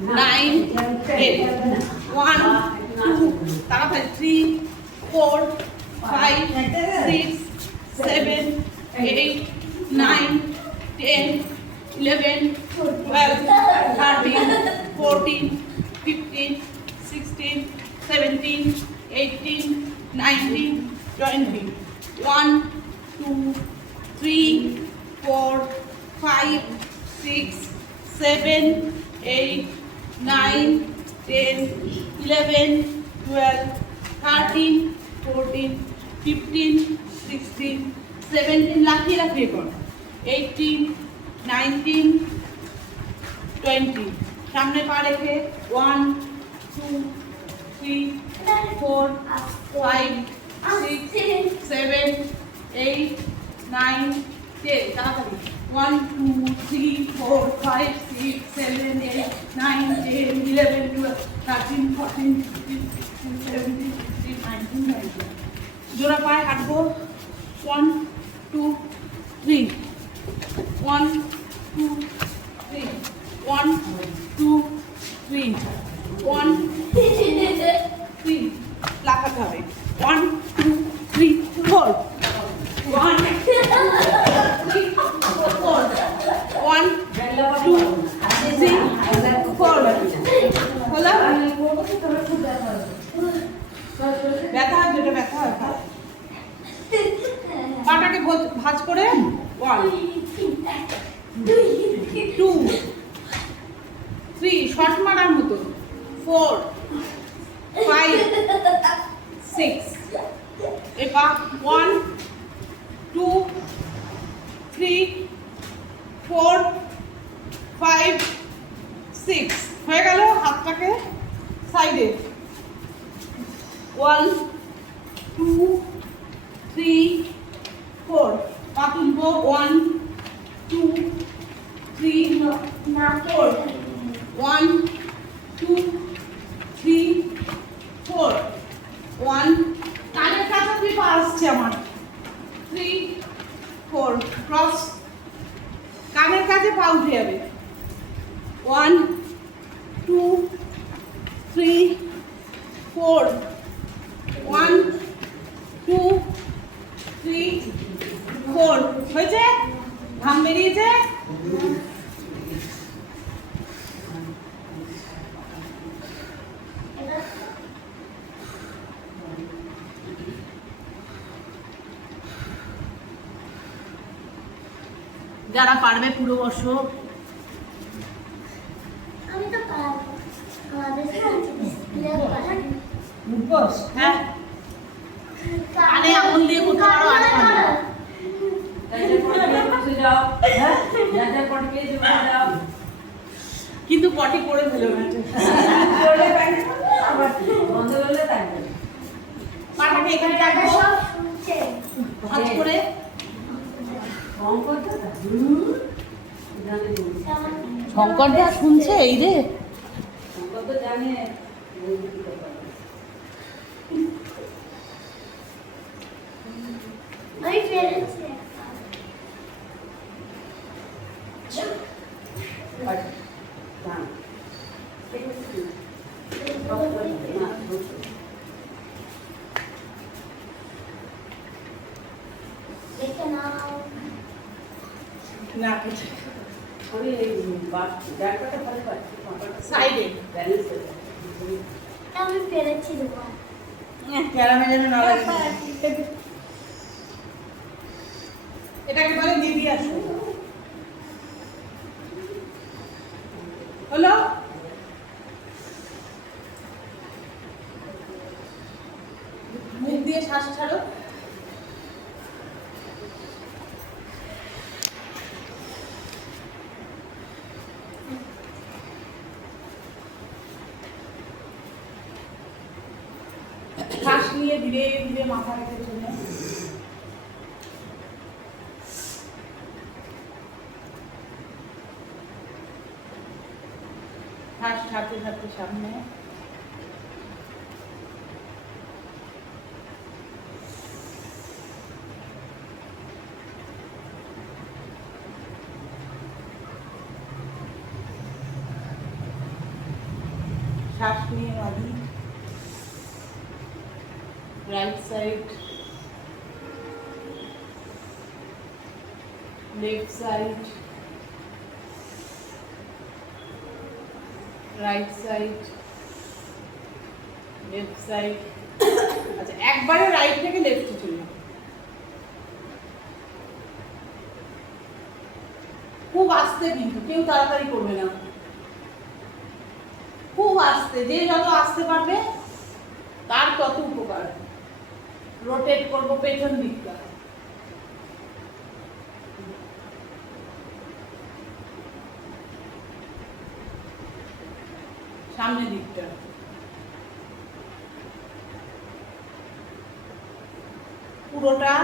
9, 10. 1, 2, তাড়াতাড়ি 3, 4, 5, 6, 7, 8, 9, 10, 11, 12, 13, 14, 15, 16, 17, 18, 19, 20. 1, 2, 3, 4, 5, 6, 7, 8, 9, 10, 11, 12, 13, 14, 15, 16, 17, লাফিয়ে লাফিয়ে করো, 18, 19, 20. সামনে পা রেখে 1, 2, 3, 4, 5, 6, 7, 8, 9, 10. তাড়াতাড়ি 1, 2, 3, 4, 5, 6, 7, 8, 9, 10, 11, 12, 13, 14, 15, 16, 17, 18, 19, 20. জোড়া পায়ে হাঁটবো। 1, 2, 3. 1, 2, 3. 1, 2, 3. 1, 2, 3. লাফাতে হবে। 1, 2, 3, 4. 1, 2, 3, 4. 1, 2, 3, 4. হলো? ব্যথা হয়, যেটা ব্যথা হয়। পাটাকে ভাঁজ করে 1, 2, 3, শর্ট মারার মতো, 4, 5, 6. এবার 1, 2, 3, 4, 5, 6. হয়ে গেল। হাতটাকে সাইডে। 1, 2, 3, 4. পা তুলবো। 1, 2, 3, 4. 1, 2, 3, 4. 1, কানের কাছে পা আসছে আমার। 3, 4. ক্রস। কানের কাছে পা উঠে যাবে। 1, 2, 3, 4. 1, 2, 3, 4. হয়েছে? ঘাম বেরিয়েছে? যারা পারবে পুরো বসো। আমি তো পারবো। হ্যাঁ, কানে আঙুল দিয়ে করতে পারো। আর কিন্তু পটি করে ফেলো না। পাটাকে এখানে রাখবো ভাঁজ করে। শঙ্করদা শুনছে এই রে। আমি পেরেছি। দেখে নাও। না, সাইডে আমি পেরেছি দেবো। ক্যারামেল যেন না লাগে। এটাকে বলে দিদি আসো। হলো? মুখ দিয়ে শ্বাস ছাড়ো। শ্বাস নিয়ে ধীরে ধীরে মাথা রেখে চলে। শ্বাস ছাড়তে ছাড়তে সামনে। শ্বাস নিয়ে বাঁধি। Right side, left side, right side, left side. আচ্ছা, একবারে রাইট থেকে লেফটে চলে যাও। খুব আস্তে, কিন্তু কেউ তাড়াতাড়ি করবে না, খুব আস্তে। যে যত আস্তে পারবে তার তত উপকার। রোটেট করবো পেছন দিকটা, সামনের দিকটা। পুরোটা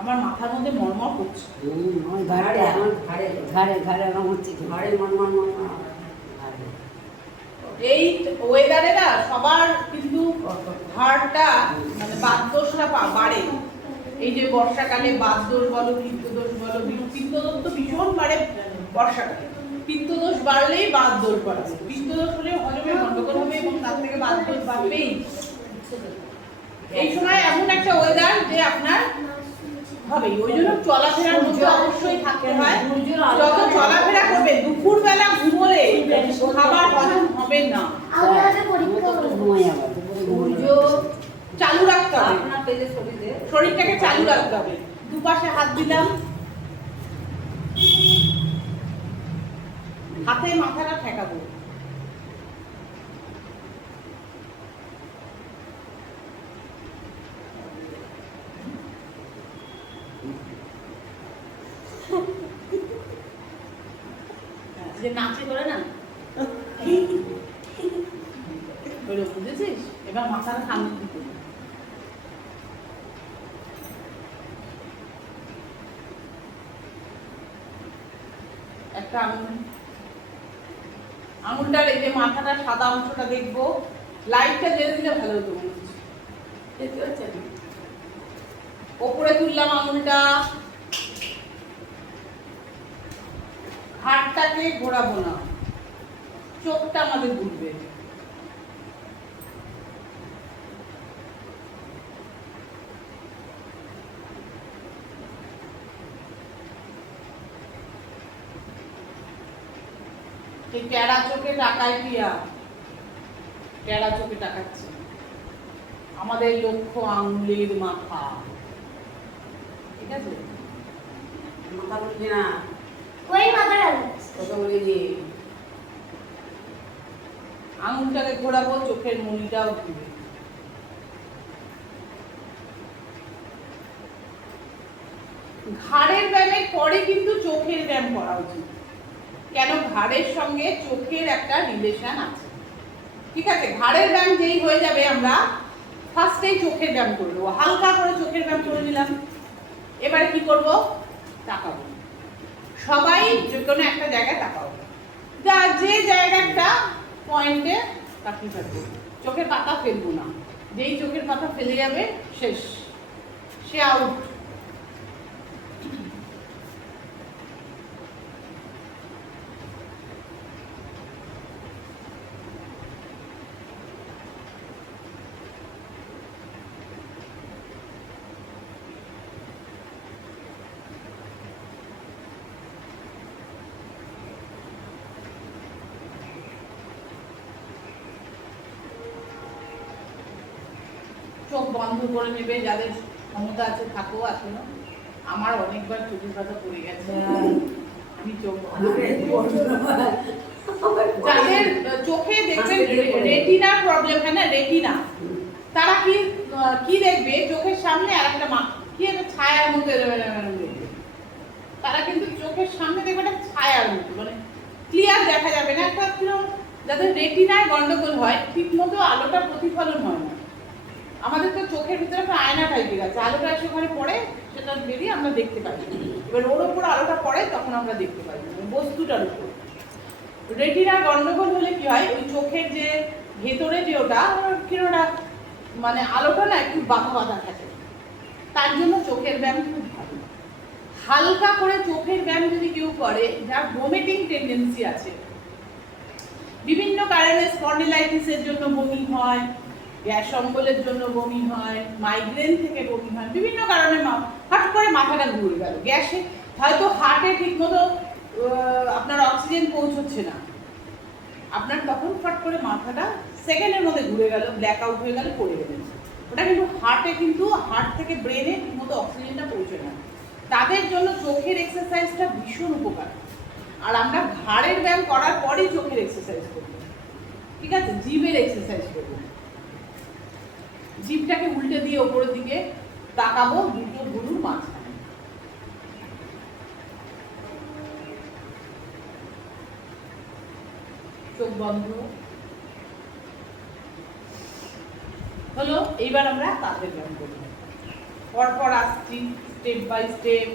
আমার মাথার মধ্যে মরমর করছে। এই ওয়েদারে না সবার কিন্তু ঘাড়টা মানে বাতদোষটা বাড়ে। এই যে বর্ষাকালে বাতদোষ বলো, পিত্তদোষ বলো, পিত্তদোষ তো ভীষণ বাড়ে বর্ষাকালে। পিত্তদোষ বাড়লেই বাতদোষ বাড়বে, পিত্তদোষ হলে হজমে গন্ডগোল হবে এবং তার থেকে বাতদোষ বাড়বেই। এই সময় এমন একটা ওয়েদার যে আপনার হবে, ওই জন্য চলাফেরার মধ্যে অবশ্যই থাকতে হয়। যত চলাফেরা করবে, দুপুরবেলা ঘুমোলে খাবার হজম হবে না, চালু রাখতে হবে, শরীরটাকে চালু রাখতে হবে। দুপাশে হাত দিলাম, হাতে মাথাটা ঠেকাবো। যে নাচে করে না, বুঝেছিস? এবার মাথাটা সামনে দিতে, একটা আঙুলটার এই যে মাথাটা সাদা অংশটা দেখবো। লাইটটা জেলে দিলে ভালো হতো মনে হচ্ছে, দেখতে পাচ্ছেন? ওপরে তুললাম আঙুলটা, ঘাড়টাকে ঘোরাবো না, চোখটা আমাদের ঘুরবে। এই টেরা চোখে তাকায় প্রিয়া, টেরা চোখে তাকাচ্ছে। আমাদের লক্ষ্য আঙুলের মাথা, ঠিক আছে? মাথা বলছি না, ওই মাথাটা কথা বলে যে আঙুলটাকে ঘোরাবো, চোখের মনিটাও ঘুরবে। ঘাড়ের ব্যায়ামের পরে কিন্তু চোখের ব্যায়াম করা উচিত। কেন? ঘাড়ের সঙ্গে চোখের একটা রিলেশন আছে, ঠিক আছে? ঘাড়ের ব্যায়াম যেই হয়ে যাবে, আমরা ফার্স্টেই চোখের ব্যায়াম করে দেবো। হালকা করে চোখের ব্যায়াম করে নিলাম। এবারে কি করব? তাকাবো। সবাই যে কোনো একটা জায়গায় তাকাবো, যে জায়গাটা পয়েন্টে তাকিয়ে থাকবো। চোখের পাতা ফেলবো না, যেই চোখের পাতা ফেলে যাবে শেষ, সে আউট। চোখ বন্ধ করে নেবে, যাদের ক্ষমতা আছে থাকো, আছে না? আমার অনেকবার চোখের পাতা পড়ে গেছে, আমি চোখ যাদের চোখে দেখবেন রেটিনার প্রবলেম হয় না, রেটিনা, তারা কি দেখবে? চোখের সামনে আর একটা কি একটা ছায়ার মতো দেখবে। তারা কিন্তু চোখের সামনে দেখবে একটা ছায়ার মতো, মানে ক্লিয়ার দেখা যাবে না। একটা যাদের রেটিনায় গন্ডগোল হয়, ঠিক মতো আলোটা প্রতিফলন হয় না। আমাদের তো চোখের ভিতরে একটা আয়না টাইপের আছে, আলোটা এসে ওখানে পড়ে, সেটা বেরিয়ে আমরা দেখতে পাই। এবার ওর ওপর আলোটা পড়ে, তখন আমরা দেখতে পাই বস্তুটার উপর। রেটিনা গন্ডগোল হলে কি হয়? ওই চোখের যে ভেতরে যে ওটা মানে আলোটা না একটু বাঁকা বাঁকা থাকে। তার জন্য চোখের ব্যায়াম খুব ভালো। হালকা করে চোখের ব্যায়াম যদি কেউ করে যার ভমিটিং টেন্ডেন্সি আছে, বিভিন্ন কারণে স্পন্ডিলাইটিসের জন্য বমি হয়, গ্যাস অম্বলের জন্য বমি হয়, মাইগ্রেন থেকে বমি হয়, বিভিন্ন কারণে হঠাৎ করে মাথাটা ঘুরে গেল, গ্যাসে হয়তো হার্টে ঠিকমতো আপনার অক্সিজেন পৌঁছচ্ছে না, আপনার তখন ফট করে মাথাটা সেকেন্ডের মধ্যে ঘুরে গেল, ব্ল্যাক আউট হয়ে গেল, পড়ে গেলেন। ওটা কিন্তু হার্ট থেকে ব্রেনে ঠিকমতো অক্সিজেনটা পৌঁছে না। তাদের জন্য চোখের এক্সারসাইজটা ভীষণ উপকার। আর আমরা ঘাড়ের ব্যায়াম করার পরেই চোখের এক্সারসাইজ করব, ঠিক আছে? জিভের এক্সারসাইজ করব, জিভটাকে উল্টে দিয়ে ওপরের দিকে তাকাবো, দুটো ভুরুর মাঝখানে। চোখ বন্ধ হলো। এইবার আমরা কাঁধের ব্যায়াম করব, পরপর আসছি স্টেপ বাই স্টেপ।